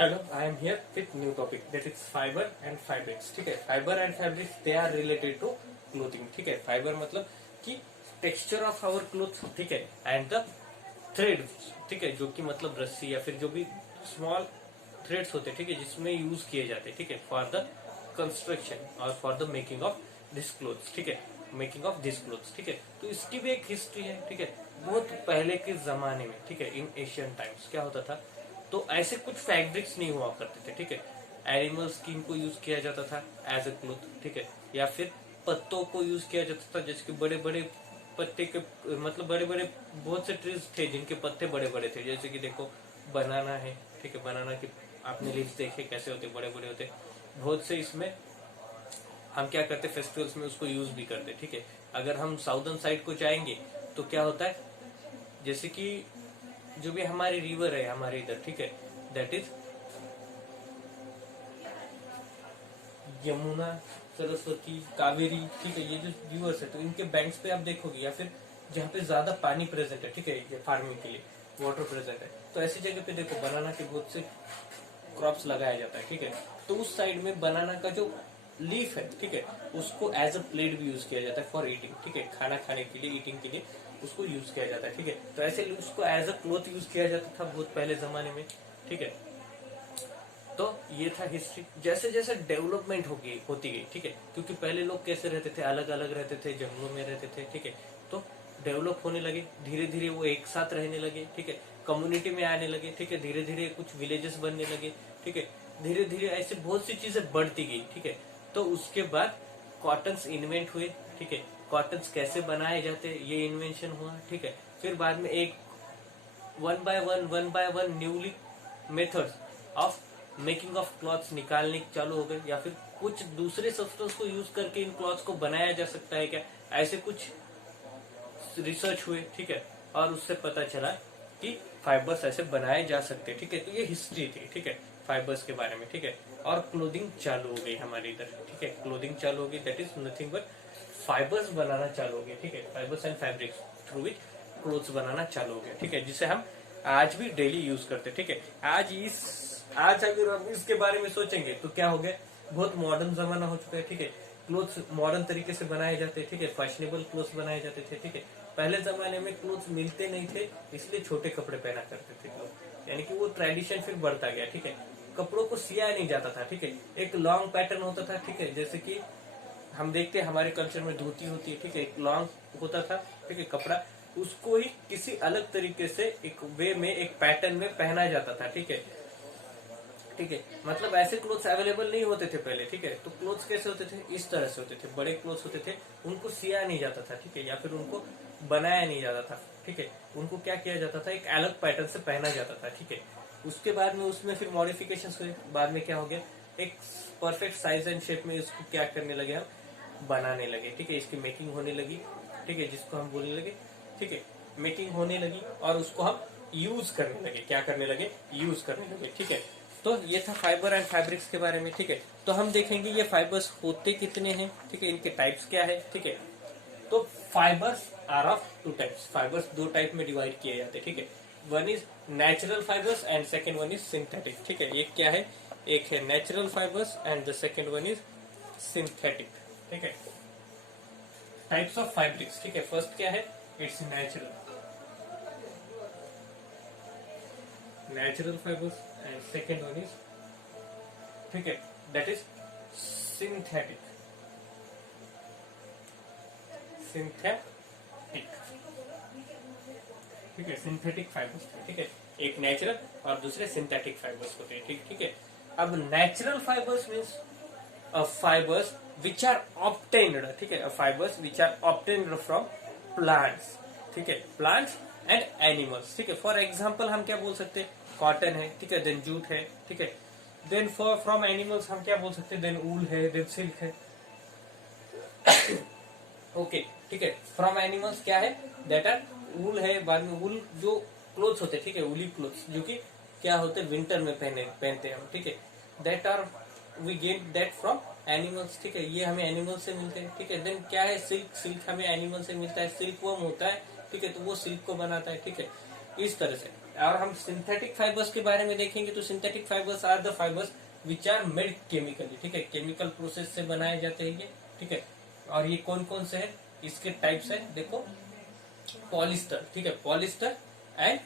Hello, I am here with new topic that is fiber and fabrics. ठीक है, fiber and fabrics they are related to clothing. ठीक है, fiber मतलब कि texture of our clothes. ठीक है, and the thread. ठीक है, जो कि मतलब रस्सी या फिर जो भी small threads होते हैं, ठीक है, जिसमें यूज किए जाते हैं, ठीक है, for the construction और for the making of this clothes. ठीक है, मेकिंग ऑफ दिस क्लोथ्स. ठीक है, तो इसकी भी एक हिस्ट्री है. ठीक है, बहुत पहले के जमाने में, ठीक है, इन एशियन टाइम्स क्या होता था, तो ऐसे कुछ फैब्रिक्स नहीं हुआ करते थे. ठीक है, एनिमल स्किन को यूज किया जाता था एज ए क्लोथ. ठीक है, या फिर पत्तों को यूज किया जाता था, जैसे कि बड़े बड़े पत्ते के मतलब बड़े बड़े बहुत से ट्रीज थे जिनके पत्ते बड़े बड़े थे. जैसे कि देखो बनाना है. ठीक है, बनाना की आपने लीव्स देखे कैसे होते, बड़े बड़े होते. बहुत से इसमें हम क्या करते, फेस्टिवल्स में उसको यूज भी करते. ठीक है, अगर हम साउदर्न साइड को जाएंगे तो क्या होता है, जैसे कि जो भी हमारी रिवर है हमारे इधर, ठीक है, दैट इज यमुना, सरस्वती, कावेरी. ठीक है, ये जो रिवर्स है तो इनके बैंक्स पे आप देखोगे, या फिर जहाँ पे ज्यादा पानी प्रेजेंट है, ठीक है, फार्मिंग के लिए वाटर प्रेजेंट है, तो ऐसी जगह पे देखो बनाना के बहुत से क्रॉप्स लगाया जाता है. ठीक है, तो उस साइड में बनाना का जो लीफ है, ठीक है, उसको एज अ प्लेट भी यूज किया जाता है फॉर ईटिंग. ठीक है, खाना खाने के लिए, ईटिंग के लिए उसको यूज किया जाता है. ठीक है, तो ऐसे उसको एज अ क्लोथ यूज किया जाता था बहुत पहले जमाने में. ठीक है, तो ये था हिस्ट्री. जैसे जैसे डेवलपमेंट होती गई, ठीक है, क्योंकि पहले लोग कैसे रहते थे, अलग अलग रहते थे, जंगलों में रहते थे. ठीक है, तो डेवलप होने लगे, धीरे धीरे वो एक साथ रहने लगे. ठीक है, कम्युनिटी में आने लगे. ठीक है, धीरे धीरे कुछ विलेजेस बनने लगे. ठीक है, धीरे धीरे ऐसे बहुत सी चीजें बढ़ती गई. ठीक है, तो उसके बाद कॉटन्स इन्वेंट हुए. ठीक है, कॉटन्स कैसे बनाए जाते ये इन्वेंशन हुआ. ठीक है, फिर बाद में एक one by one newly methods of making of clothes निकालने चालू हो गए, या फिर कुछ दूसरे सब्सटेंस को यूज करके इन क्लॉथ्स को बनाया जा सकता है क्या, ऐसे कुछ रिसर्च हुए. ठीक है, और उससे पता चला कि फाइबर्स ऐसे बनाए जा सकते हैं. ठीक है, तो ये हिस्ट्री थी. ठीक है, फाइबर्स के बारे में. ठीक है, और क्लोथिंग चालू हो गई हमारे इधर. ठीक है, क्लोथिंग चालू हो गई, that is nothing but fibres बनाना चालू हो गया. ठीक है, fibres and fabrics through which clothes बनाना चालू हो गया. ठीक है, जिसे हम आज भी डेली यूज करते. ठीक है, आज अगर हम इसके बारे में सोचेंगे तो क्या हो गया, बहुत मॉडर्न जमाना हो चुका है. ठीक है, क्लोथ्स मॉडर्न तरीके से बनाए जाते हैं. ठीक है, फैशनेबल क्लोथ्स बनाए जाते थे. ठीक है, पहले जमाने में क्लोथ्स मिलते नहीं थे, इसलिए छोटे कपड़े पहना करते थे लोग, यानी कि वो ट्रेडिशन फिर बढ़ता गया. ठीक है, कपड़ों को सिया नहीं जाता था. ठीक है, एक लॉन्ग पैटर्न होता था. ठीक है, जैसे कि हम देखते हैं हमारे कल्चर में धोती होती है. ठीक है, एक लॉन्ग होता था. ठीक है, कपड़ा उसको ही किसी अलग तरीके से एक वे में एक पैटर्न में पहना जाता था. ठीक है, ठीक है, मतलब ऐसे क्लोथ्स अवेलेबल नहीं होते थे पहले. ठीक है, तो क्लोथ्स कैसे होते थे, इस तरह से होते थे, बड़े क्लोथ्स होते थे, उनको सिया नहीं जाता था. ठीक है, या फिर उनको बनाया नहीं जाता था. ठीक है, उनको क्या किया जाता था, एक अलग पैटर्न से पहना जाता था. ठीक है, उसके बाद में उसमें फिर मॉडिफिकेशन हुए. बाद में क्या हो गया, एक परफेक्ट साइज एंड शेप में उसको क्या करने लगे, हम बनाने लगे. ठीक है, इसकी मेकिंग होने लगी. ठीक है, जिसको हम बोलने लगे. ठीक है, मेकिंग होने लगी और उसको हम यूज करने लगे. क्या करने लगे, यूज करने लगे. ठीक है, तो ये था फाइबर एंड फैब्रिक्स के बारे में. ठीक है, तो हम देखेंगे ये फाइबर्स होते कितने हैं. ठीक है, इनके टाइप्स क्या है. ठीक है, तो fibres are of two types. Fibres दो टाइप में डिवाइड किए जाते हैं. ठीक है, one is natural fibres and second one is synthetic. ठीक है, एक क्या है, एक है natural fibres and the second one is synthetic. ठीक है, टाइप्स ऑफ फैब्रिक्स. ठीक है, फर्स्ट क्या है, it's natural fibres and second one is, ठीक है, दैट इज सिंथेटिक. ठीक है, सिंथेटिक फाइबर्स. ठीक है, एक नेचुरल और दूसरे सिंथेटिक फाइबर्स होते हैं. ठीक है, अब natural fibres means fibers which are obtained. ठीक है, fibers which are obtained from plants. ठीक है, plants and animals. ठीक है, फॉर एग्जाम्पल हम क्या बोल सकते हैं, कॉटन है. ठीक है, देन जूट है. ठीक है, देन फॉर फ्रॉम एनिमल्स हम क्या बोल सकते हैं, देन ऊल है, देन सिल्क है. ओके, ठीक है, फ्रॉम एनिमल्स क्या है, दैट आर ऊल है. बाद में ऊल जो क्लोथ्स होते हैं. ठीक है, ऊली क्लोथ्स जो कि क्या होते हैं, विंटर में पहनते हैं हम. ठीक है, that are we get that from animals. ठीक है, ये हमें एनिमल से मिलते हैं. ठीक है, देन क्या है, सिल्क. सिल्क हमें एनिमल से मिलता है, सिल्क वर्म होता है. ठीक है, तो वो सिल्क को बनाता है. ठीक है, इस तरह से। और हम सिंथेटिक फाइबर्स के बारे में देखेंगे तो synthetic fibres are the fibres which are made chemically, ठीक है, केमिकल प्रोसेस से बनाए जाते हैं ये, ठीक है। और ये कौन कौन से है, इसके टाइप्स है देखो, पॉलिस्टर, ठीक है, पॉलिस्टर एंड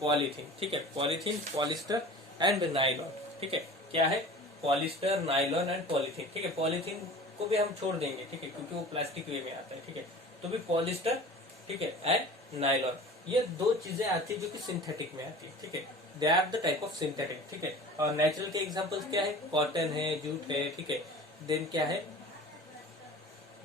पॉलीथीन, ठीक है, पॉलीथीन, पॉलिस्टर एंड नाइलॉन, ठीक है, क्या है, पॉलिस्टर, नाइलॉन एंड पॉलीथीन, ठीक है। पॉलीथीन को भी हम छोड़ देंगे, ठीक है, क्योंकि वो प्लास्टिक वे में आता है, ठीक है। तो भी पॉलिस्टर, ठीक है, एंड नाइलॉन, ये दो चीजें आती है जो कि सिंथेटिक में आती है, ठीक है। They are the type of synthetic, ठीक है। और नेचुरल के एग्जांपल्स क्या है, कॉटन है, जूट है, ठीक है। देन क्या है,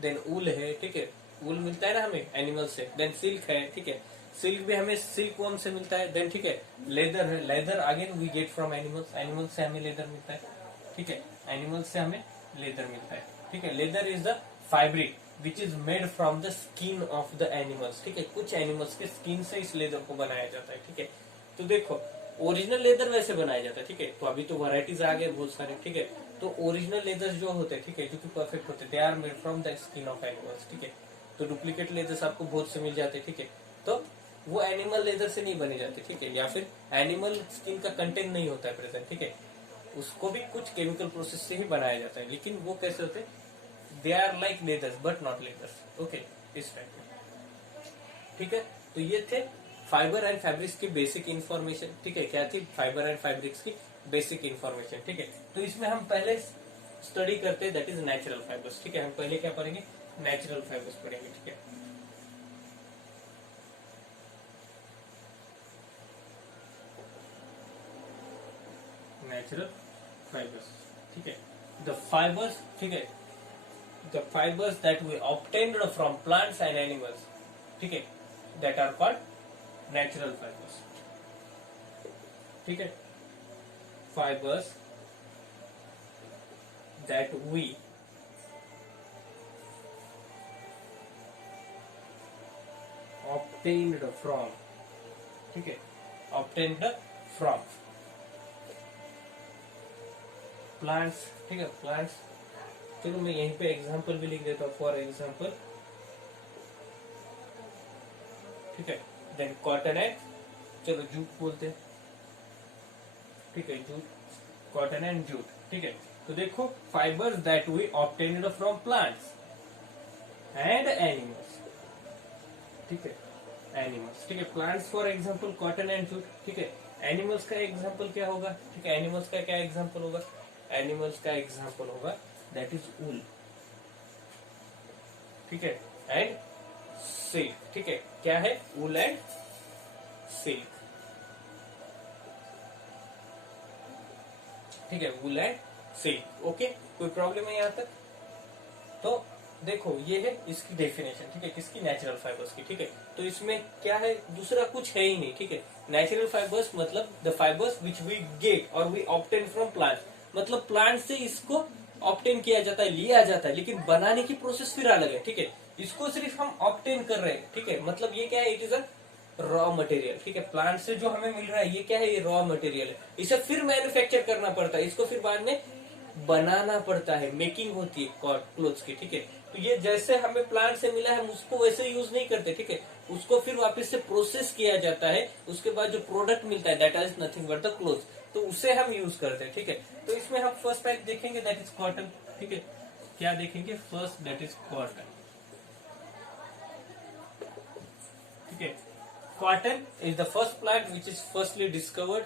देन ऊल है, ठीक है, ऊल मिलता है ना हमें एनिमल से। देन सिल्क है, ठीक है, सिल्क भी हमें सिल्क वर्म से मिलता है। देन ठीक है, लेदर है, leather again we get from animals, animals से हमें लेदर मिलता है, ठीक है, एनिमल्स से हमें लेदर मिलता है, ठीक है। Leather is the fabric which is made from the skin of the animals, ठीक है, कुछ एनिमल्स के स्किन से इस लेदर को बनाया जाता है, ठीक है। तो देखो ओरिजिनल लेदर वैसे बनाया जाता है, ठीक है। तो अभी तो वैरायटीज आ गए बहुत सारे, ठीक है। तो ओरिजिनल लेदर्स जो होते हैं, ठीक है, जो कि परफेक्ट होते हैं, they are made from the skin of animals, ठीक है। तो डुप्लीकेट लेदर्स आपको बहुत से मिल जाते हैं, ठीक है। तो वो एनिमल लेदर से नहीं बने जाते, ठीक है, या फिर एनिमल स्किन का कंटेंट नहीं होता है प्रेजेंट, ठीक है। उसको भी कुछ केमिकल प्रोसेस से ही बनाया जाता है, लेकिन वो कैसे होते हैं, they are like leathers but not leathers, okay, इस टाइप में, ठीक है। तो ये थे फाइबर एंड फैब्रिक्स की बेसिक इन्फॉर्मेशन, ठीक है, क्या थी, फाइबर एंड फैब्रिक्स की बेसिक इन्फॉर्मेशन, ठीक है। तो इसमें हम पहले स्टडी करते हैं दैट इज नेचुरल फाइबर्स, ठीक है। हम पहले क्या पढ़ेंगे, नेचुरल फाइबर्स पढ़ेंगे, ठीक है। नेचुरल फाइबर्स, ठीक है, द फाइबर्स, ठीक है, the fibres that we obtained from plants and animals, ठीक है, that are called natural fibres, ठीक है। Fibres that we obtained from, ठीक है, obtained from प्लांट्स, ठीक है, प्लांट्स। चलो मैं यहीं पे एग्जांपल भी लिख देता हूँ, फॉर एग्जांपल, ठीक है। देन कॉटन एंड, चलो जूट बोलते हैं, ठीक है, जूट, कॉटन एंड जूट, ठीक है। तो देखो fibres that we obtained from plants and animals, ठीक है, एनिमल्स, ठीक है, plants for example cotton and jute, ठीक है। एनिमल्स का एग्जांपल क्या होगा, ठीक है, एनिमल्स का क्या एग्जांपल होगा, एनिमल्स का एग्जांपल होगा दैट इज वूल, ठीक है, एंड सिल्क, ठीक है, क्या है, वूल एंड सिल्क, ठीक है, वूल एंड सिल्क, ओके। कोई प्रॉब्लम है यहाँ तक? तो देखो ये है इसकी डेफिनेशन, ठीक है, किसकी, नेचुरल फाइबर्स की, ठीक है। तो इसमें क्या है, दूसरा कुछ है ही नहीं, ठीक है। नेचुरल फाइबर्स मतलब the fibres which we get और वी ऑब्टेन फ्रॉम प्लांट, मतलब प्लांट से इसको ऑब्टेन किया जाता है, लिया जाता है, लेकिन बनाने की प्रोसेस फिर अलग है, ठीक है। इसको सिर्फ हम ऑब्टेन कर रहे हैं, ठीक है, मतलब ये क्या है, it is a raw material, ठीक है। प्लांट से जो हमें मिल रहा है ये क्या है, ये रॉ मटेरियल है। इसे फिर मैन्युफैक्चर करना पड़ता है, इसको फिर बाद में बनाना पड़ता है, मेकिंग होती है क्लोथ्स की, ठीक है। तो ये जैसे हमें प्लांट से मिला है हम उसको वैसे यूज नहीं करते, ठीक है, उसको फिर वापस से प्रोसेस किया जाता है, उसके बाद जो प्रोडक्ट मिलता है that is nothing but the cloth, तो उसे हम यूज करते हैं, ठीक है। तो इसमें हम फर्स्ट टाइप देखेंगे दैट इज कॉटन, ठीक है, क्या देखेंगे, फर्स्ट दैट इज कॉटन, ठीक है। Cotton is the first plant which is firstly discovered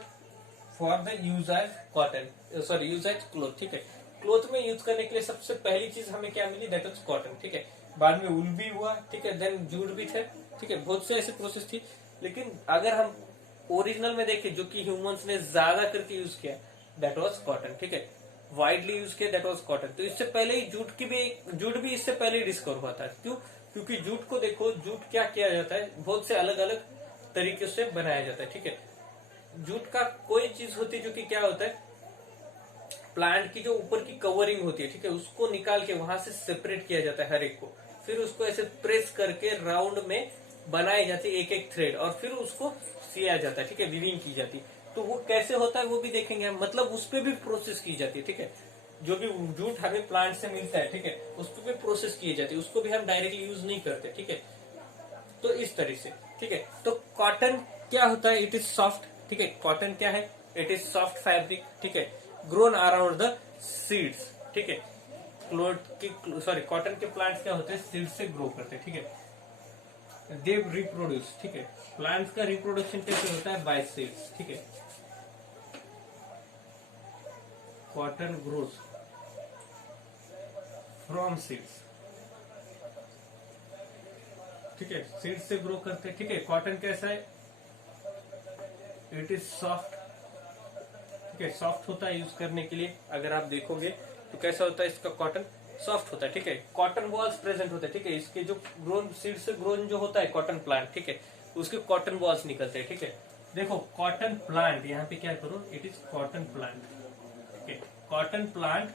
for the use as cotton, sorry use as cloth, ठीक है। क्लोथ में यूज करने के लिए सबसे पहली चीज हमें क्या मिली, दैट इज कॉटन, ठीक है। बाद में ऊल भी हुआ, ठीक है, देन जूट भी थे, ठीक है, बहुत से ऐसे प्रोसेस थी। लेकिन अगर हम ओरिजिनल में देखें जो कि ह्यूमंस ने ज्यादा करके यूज किया दैट वाज कॉटन, ठीक है, वाइडली यूज किया दैट वाज कॉटन। तो इससे पहले ही जूट भी इससे पहले ही डिस्कवर हुआ था, क्यों, क्योंकि जूट को देखो, जूट क्या किया जाता है, बहुत से अलग अलग तरीके से बनाया जाता है, ठीक है। जूट का कोई चीज होती है जो कि क्या होता है, प्लांट की जो ऊपर की कवरिंग होती है, ठीक है, उसको निकाल के वहां से सेपरेट किया जाता है हर एक को, फिर उसको ऐसे प्रेस करके राउंड में बनाई जाती है एक एक थ्रेड, और फिर उसको सिया जाता है, ठीक है, वीविंग की जाती है। तो वो कैसे होता है वो भी देखेंगे हम, मतलब उस पर भी प्रोसेस की जाती है, ठीक है। जो भी जूट हमें प्लांट से मिलता है, ठीक है, उस पर भी प्रोसेस की जाती है, उसको भी हम डायरेक्टली यूज नहीं करते, ठीक है। तो इस तरह से, ठीक है। तो कॉटन क्या होता है, इट इज सॉफ्ट, ठीक है। कॉटन क्या है, इट इज सॉफ्ट फैब्रिक, ठीक है, ग्रोन अराउंड द सीड्स, ठीक है। कॉटन के प्लांट्स क्या होते हैं, सीड्स से ग्रो करते हैं, ठीक है। दे रिप्रोड्यूस, ठीक है। प्लांट्स का रिप्रोडक्शन कैसे होता है, बाय सीड्स, ठीक है। कॉटन ग्रोस फ्रॉम सीड्स, ठीक है, सीड्स से ग्रो करते हैं, ठीक है। कॉटन कैसा है, इट इज सॉफ्ट, ठीक है, सॉफ्ट होता है यूज करने के लिए। अगर आप देखोगे तो कैसा होता है, इसका कॉटन सॉफ्ट होता है, ठीक है। कॉटन बॉल्स प्रेजेंट होते हैं, ठीक है। इसके जो ग्रोन सीड से ग्रोन जो होता है कॉटन प्लांट, ठीक है, उसके कॉटन बॉल्स निकलते हैं, ठीक है। देखो कॉटन प्लांट, यहाँ पे क्या करो, इट इज कॉटन प्लांट, ठीक है। Cotton plant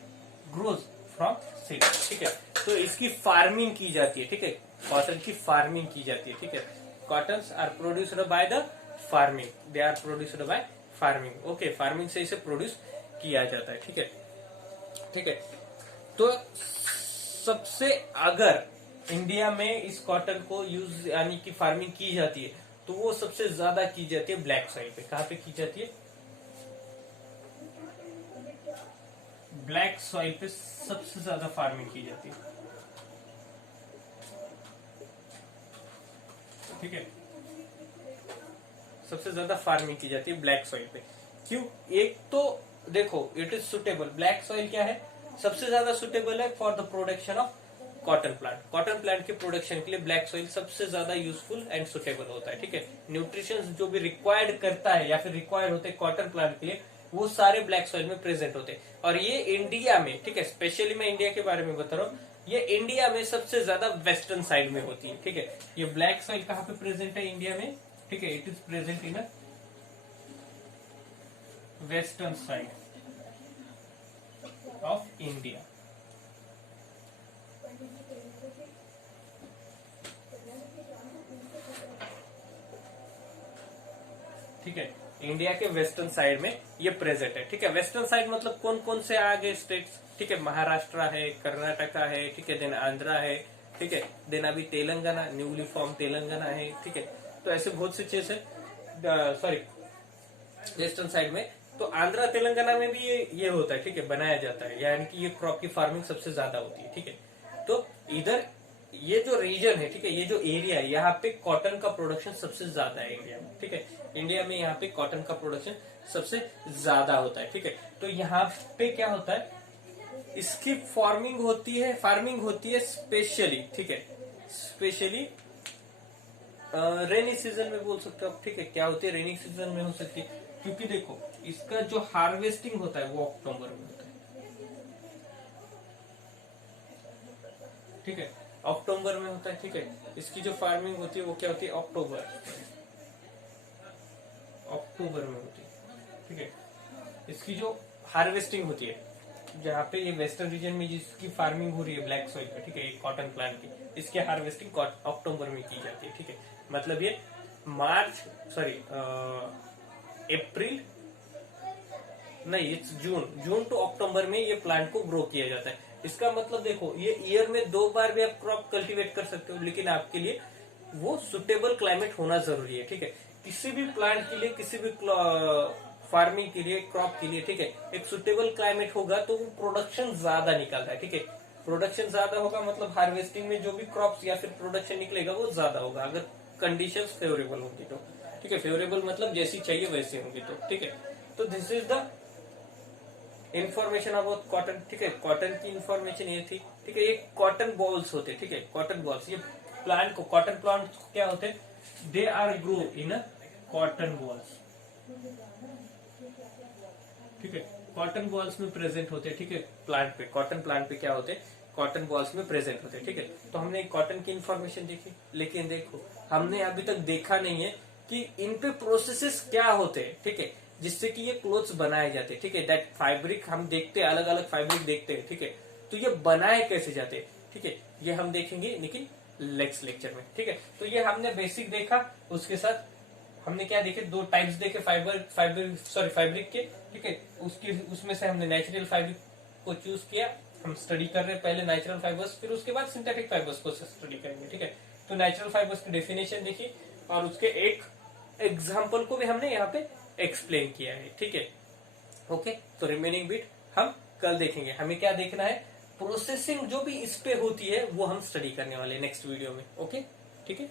grows from seed, ठीक है। तो इसकी फार्मिंग की जाती है, ठीक है। कॉटन की फार्मिंग की जाती है, ठीक है। Cotton are produced by the farming, they are produced by farming, okay. Farming से इसे प्रोड्यूस किया जाता है, ठीक है, ठीक है। तो सबसे अगर इंडिया में इस कॉटन को यूज यानी कि फार्मिंग की जाती है तो वो सबसे ज्यादा की जाती है ब्लैक सॉइल पे। कहां पे की जाती है, ब्लैक सॉइल पे सबसे ज्यादा फार्मिंग की जाती है, ठीक है। सबसे ज्यादा फार्मिंग की जाती है ब्लैक सॉइल पे। क्यों, एक तो देखो it is suitable, black soil क्या है, सबसे ज्यादा सुटेबल है for the production of cotton plant. Cotton plant के प्रोडक्शन के लिए ब्लैक सॉइल सबसे ज्यादा यूजफुल एंड सुटेबल होता है, ठीक है। न्यूट्रिशन जो भी रिक्वायर्ड करता है या फिर रिक्वायर्ड होते हैं कॉटन प्लांट के लिए, वो सारे ब्लैक सॉइल में प्रेजेंट होते हैं। और ये इंडिया में, ठीक है, स्पेशली मैं इंडिया के बारे में बता रहा हूँ, ये इंडिया में सबसे ज्यादा वेस्टर्न साइड में होती है, ठीक है। ये ब्लैक सॉइल कहाँ पे प्रेजेंट है इंडिया में, ठीक है, it is present in a western side of India, ठीक है। इंडिया के वेस्टर्न साइड में ये प्रेजेंट है, ठीक है। वेस्टर्न साइड मतलब कौन कौन से आगे स्टेट्स, ठीक है, महाराष्ट्र है, कर्नाटका है, ठीक है, देन आंध्रा है, ठीक है, देन अभी तेलंगाना, न्यूली फॉर्म तेलंगाना है, ठीक है। तो ऐसे बहुत से चीज है, सॉरी, वेस्टर्न साइड में। तो आंध्रा तेलंगाना में भी ये होता है, ठीक है, बनाया जाता है, यानी कि ये क्रॉप की फार्मिंग सबसे ज्यादा होती है, ठीक है। तो इधर ये जो रीजन है, ठीक है, ये जो एरिया है, यहाँ पे कॉटन का प्रोडक्शन सबसे ज्यादा है इंडिया में, ठीक है। इंडिया में यहाँ पे कॉटन का प्रोडक्शन सबसे ज्यादा होता है, ठीक है। तो यहाँ पे क्या होता है, इसकी फार्मिंग होती है स्पेशली, ठीक है, स्पेशली रेनी सीजन में बोल सकते हो आप, ठीक है। क्या होती है, रेनी सीजन में हो सकती है, क्योंकि देखो इसका जो हार्वेस्टिंग होता है वो अक्टूबर में होता है, ठीक है, अक्टूबर में होता है, ठीक है। इसकी जो फार्मिंग होती है वो क्या होती है, अक्टूबर में होती है, ठीक है। इसकी जो हार्वेस्टिंग होती है, जहाँ पे ये वेस्टर्न रीजन में जिसकी फार्मिंग हो रही है ब्लैक सॉइल पे, ठीक है, कॉटन प्लांट की, इसकी हार्वेस्टिंग अक्टूबर में की जाती है, ठीक है। मतलब ये अप्रैल नहीं, इट्स जून टू अक्टूबर में ये प्लांट को ग्रो किया जाता है। इसका मतलब देखो, ये ईयर में 2 बार भी आप क्रॉप कल्टीवेट कर सकते हो, लेकिन आपके लिए वो सुटेबल क्लाइमेट होना जरूरी है, ठीक है। किसी भी प्लांट के लिए, किसी भी फार्मिंग के लिए, क्रॉप के लिए, ठीक है, एक सुटेबल क्लाइमेट होगा तो वो प्रोडक्शन ज्यादा निकलता है, ठीक है। प्रोडक्शन ज्यादा होगा मतलब हार्वेस्टिंग में जो भी क्रॉप्स या फिर प्रोडक्शन निकलेगा वो ज्यादा होगा, अगर कंडीशंस फेवरेबल होंगी तो, ठीक है। फेवरेबल मतलब जैसी चाहिए वैसी होंगी तो, ठीक है। तो this is the information about cotton, ठीक है। कॉटन की इंफॉर्मेशन ये थी, ठीक है। ये कॉटन बॉल्स होते, ठीक है, कॉटन बॉल्स। ये प्लांट को, कॉटन प्लांट क्या होते हैं, they are grow in cotton balls, ठीक है। कॉटन बॉल्स में प्रेजेंट होते हैं, ठीक है, प्लांट पे, कॉटन प्लांट पे क्या होते हैं, कॉटन बॉल्स में प्रेजेंट होते हैं, ठीक है। तो हमने कॉटन की इंफॉर्मेशन देखी, लेकिन देखो हमने अभी तक देखा नहीं है कि इन पे प्रोसेसेस क्या होते हैं, ठीक है, जिससे कि ये क्लोथ्स बनाए जाते हैं, ठीक है। दैट फैब्रिक हम देखते हैं, अलग अलग फैब्रिक देखते हैं, ठीक है। तो ये बनाए कैसे जाते हैं, ठीक है, ये हम देखेंगे लेकिन नेक्स्ट लेक्चर में, ठीक है। तो ये हमने बेसिक देखा, उसके साथ हमने क्या देखे, 2 टाइप्स देखे फैब्रिक के, ठीक है। उसमें से हमने नेचुरल फैब्रिक को चूज किया, हम स्टडी कर रहे हैं पहले नेचुरल फाइबर्स, फिर उसके बाद सिंथेटिक फाइबर्स को स्टडी करेंगे, ठीक है। तो नेचुरल फाइबर्स की डेफिनेशन देखी और उसके एक एग्जाम्पल को भी हमने यहाँ पे एक्सप्लेन किया है, ठीक है। ओके, तो रिमेनिंग बिट हम कल देखेंगे। हमें क्या देखना है, प्रोसेसिंग जो भी इस पे होती है वो हम स्टडी करने वाले नेक्स्ट वीडियो में। ओके, ठीक है।